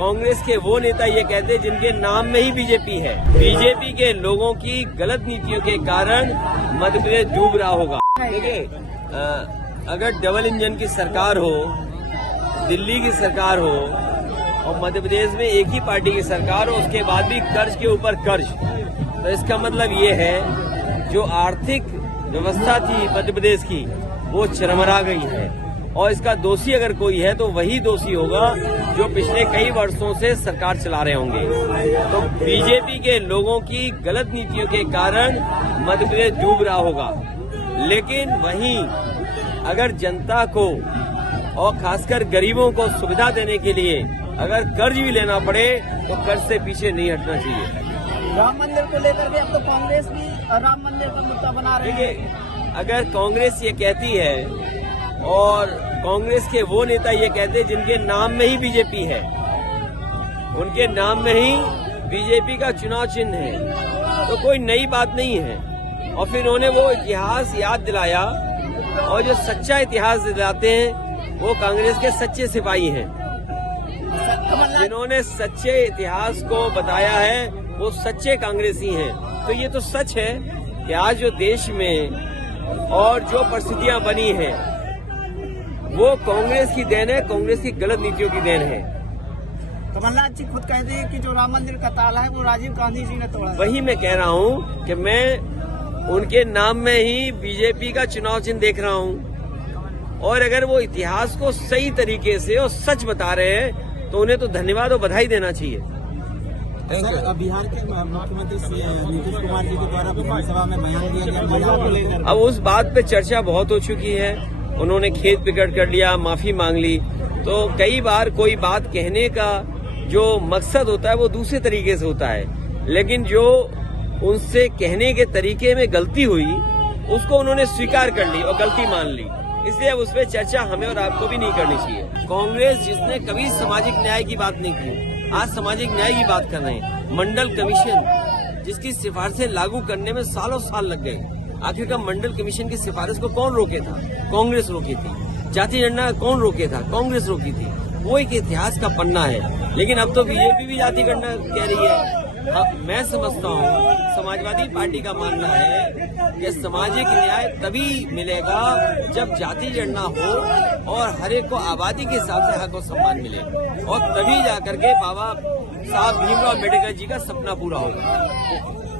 कांग्रेस के वो नेता ये कहते हैं जिनके नाम में ही बीजेपी है। बीजेपी के लोगों की गलत नीतियों के कारण मध्य प्रदेश डूब रहा होगा। देखिए, अगर डबल इंजन की सरकार हो, दिल्ली की सरकार हो और मध्य प्रदेश में एक ही पार्टी की सरकार हो, उसके बाद भी कर्ज के ऊपर कर्ज, तो इसका मतलब ये है जो आर्थिक व्यवस्था थी मध्य प्रदेश की वो चरमरा गई है। और इसका दोषी अगर कोई है तो वही दोषी होगा जो पिछले कई वर्षों से सरकार चला रहे होंगे। तो बीजेपी के लोगों की गलत नीतियों के कारण मध्य प्रदेश डूब रहा होगा। लेकिन वहीं अगर जनता को और खासकर गरीबों को सुविधा देने के लिए अगर कर्ज भी लेना पड़े तो कर्ज से पीछे नहीं हटना चाहिए। राम मंदिर को लेकर के अब तो कांग्रेस भी राम मंदिर का मुद्दा बना रही है। अगर कांग्रेस ये कहती है और कांग्रेस के वो नेता ये कहते हैं जिनके नाम में ही बीजेपी है, उनके नाम में ही बीजेपी का चुनाव चिन्ह है, तो कोई नई बात नहीं है। और फिर उन्होंने वो इतिहास याद दिलाया, और जो सच्चा इतिहास दिलाते हैं वो कांग्रेस के सच्चे सिपाही हैं। जिन्होंने सच्चे इतिहास को बताया है वो सच्चे कांग्रेसी हैं। तो ये तो सच है कि आज जो देश में और जो परिस्थितियां बनी हैं वो कांग्रेस की देन है, कांग्रेस की गलत नीतियों की देन है। कमलनाथ जी खुद कहते हैं कि जो राम मंदिर का ताला है वो राजीव गांधी जी ने तोड़ा। वही मैं कह रहा हूँ कि मैं उनके नाम में ही बीजेपी का चुनाव चिन्ह देख रहा हूँ। और अगर वो इतिहास को सही तरीके से और सच बता रहे हैं तो उन्हें तो धन्यवाद और बधाई देना चाहिए। सर, बिहार के मुख्यमंत्री नीतीश कुमार जी के द्वारा विधानसभा में बयान दिया गया। अब उस बात पे चर्चा बहुत हो चुकी है। उन्होंने खेत बिगड़ कर लिया, माफी मांग ली। तो कई बार कोई बात कहने का जो मकसद होता है वो दूसरे तरीके से होता है, लेकिन जो उनसे कहने के तरीके में गलती हुई उसको उन्होंने स्वीकार कर ली और गलती मान ली। इसलिए अब उस पर चर्चा हमें और आपको भी नहीं करनी चाहिए। कांग्रेस जिसने कभी सामाजिक न्याय की बात नहीं की, आज सामाजिक न्याय की बात कर रहे हैं। मंडल कमीशन जिसकी सिफारिशें लागू करने में सालों साल लग गए, आखिरकार मंडल कमीशन की सिफारिश को कौन रोके था? कांग्रेस रोकी थी। जाति गणना कौन रोके था? कांग्रेस रोकी थी। वो एक इतिहास का पन्ना है। लेकिन अब तो बीजेपी भी जाति गणना कह रही है। हाँ, मैं समझता हूँ समाजवादी पार्टी का मानना है कि सामाजिक न्याय तभी मिलेगा जब जाति गणना हो और हर एक को आबादी के हिसाब से हक और सम्मान मिले, और तभी जाकर के बाबा साहब भीमराव अम्बेडकर जी का सपना पूरा होगा।